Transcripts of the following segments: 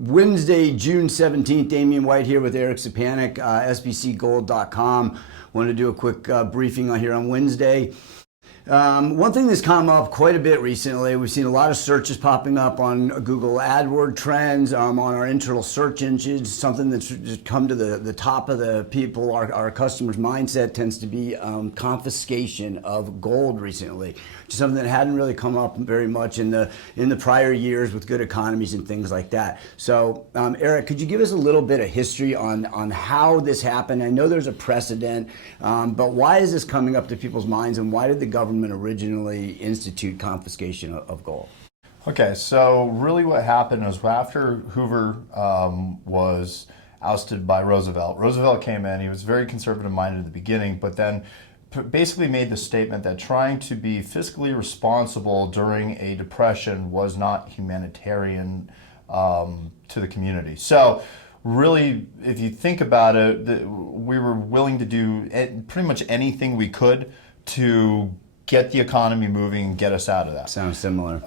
Wednesday, June 17th, Damian White here with Eric Sepanek, sbcgold.com. Wanted to do a quick briefing on here on Wednesday. One thing that's come up quite a bit recently, we've seen a lot of searches popping up on Google AdWord trends, on our internal search engines. Something that's just come to the top of the people, our customers' mindset tends to be confiscation of gold recently, which is something that hadn't really come up very much in the prior years with good economies and things like that. So, Eric, could you give us a little bit of history on how this happened? I know there's a precedent, but why is this coming up to people's minds, and why did the government originally institute confiscation of gold? Okay, so really what happened was after Hoover was ousted by Roosevelt, Roosevelt came in. He was very conservative minded at the beginning, but then basically made the statement that trying to be fiscally responsible during a depression was not humanitarian to the community. So really, if you think about it, we were willing to do pretty much anything we could to get the economy moving and get us out of that. Sounds similar.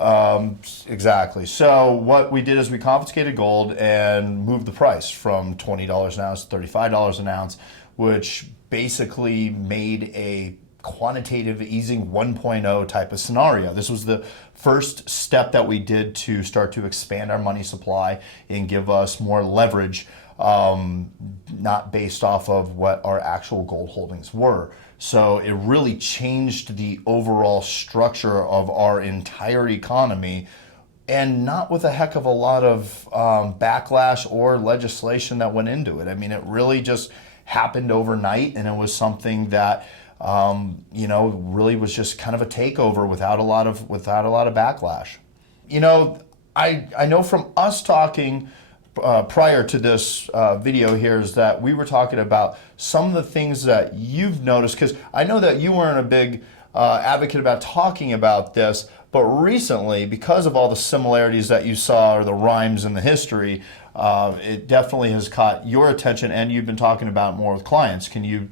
Exactly. So what we did is we confiscated gold and moved the price from $20 an ounce to $35 an ounce, which basically made a quantitative easing 1.0 type of scenario. This was the first step that we did to start to expand our money supply and give us more leverage, not based off of what our actual gold holdings were. So it really changed the overall structure of our entire economy, and not with a heck of a lot of backlash or legislation that went into it. I mean, it really just happened overnight, and it was something that really was just kind of a takeover without a lot of backlash. I know from us talking prior to this video here is that we were talking about some of the things that you've noticed, because I know that you weren't a big advocate about talking about this, but recently, because of all the similarities that you saw or the rhymes in the history, it definitely has caught your attention, and you've been talking about it more with clients. Can you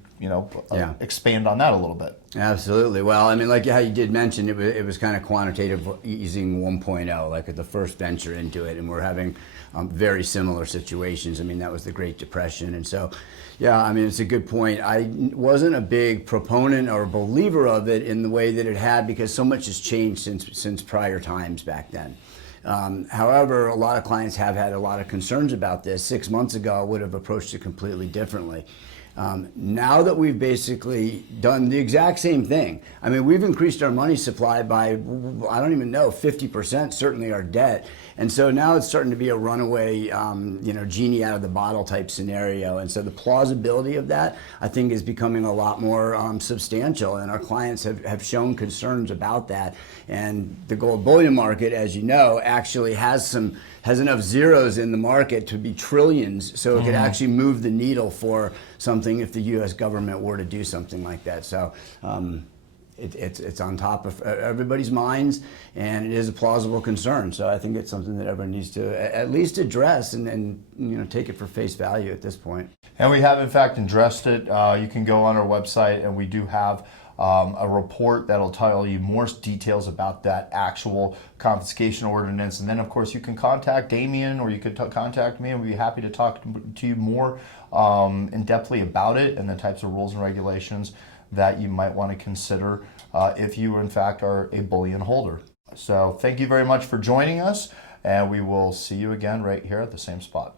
expand on that a little bit? Absolutely. Well, I mean, like how you did mention, it was kind of quantitative easing 1.0, like at the first venture into it, and we're having very similar situations. I mean, that was the Great Depression. And so, yeah, I mean, it's a good point. I wasn't a big proponent or believer of it in the way that it had, because so much has changed since prior times back then. However, a lot of clients have had a lot of concerns about this. 6 months ago, I would have approached it completely differently. Now that we've basically done the exact same thing, I mean, we've increased our money supply by, I don't even know, 50%, certainly our debt. And so now it's starting to be a runaway, genie out of the bottle type scenario. And so the plausibility of that, I think, is becoming a lot more substantial. And our clients have shown concerns about that. And the gold bullion market, as you know, actually has enough zeros in the market to be trillions, so it could actually move the needle for something if the U.S. government were to do something like that. So it's on top of everybody's minds, and it is a plausible concern. So I think it's something that everyone needs to at least address and take it for face value at this point. And we have, in fact, addressed it. You can go on our website, and we do have a report that'll tell you more details about that actual confiscation ordinance. And then, of course, you can contact Damian, or you could contact me, and we'd be happy to talk to you more in-depthly about it and the types of rules and regulations that you might want to consider if you, in fact, are a bullion holder. So thank you very much for joining us, and we will see you again right here at the same spot.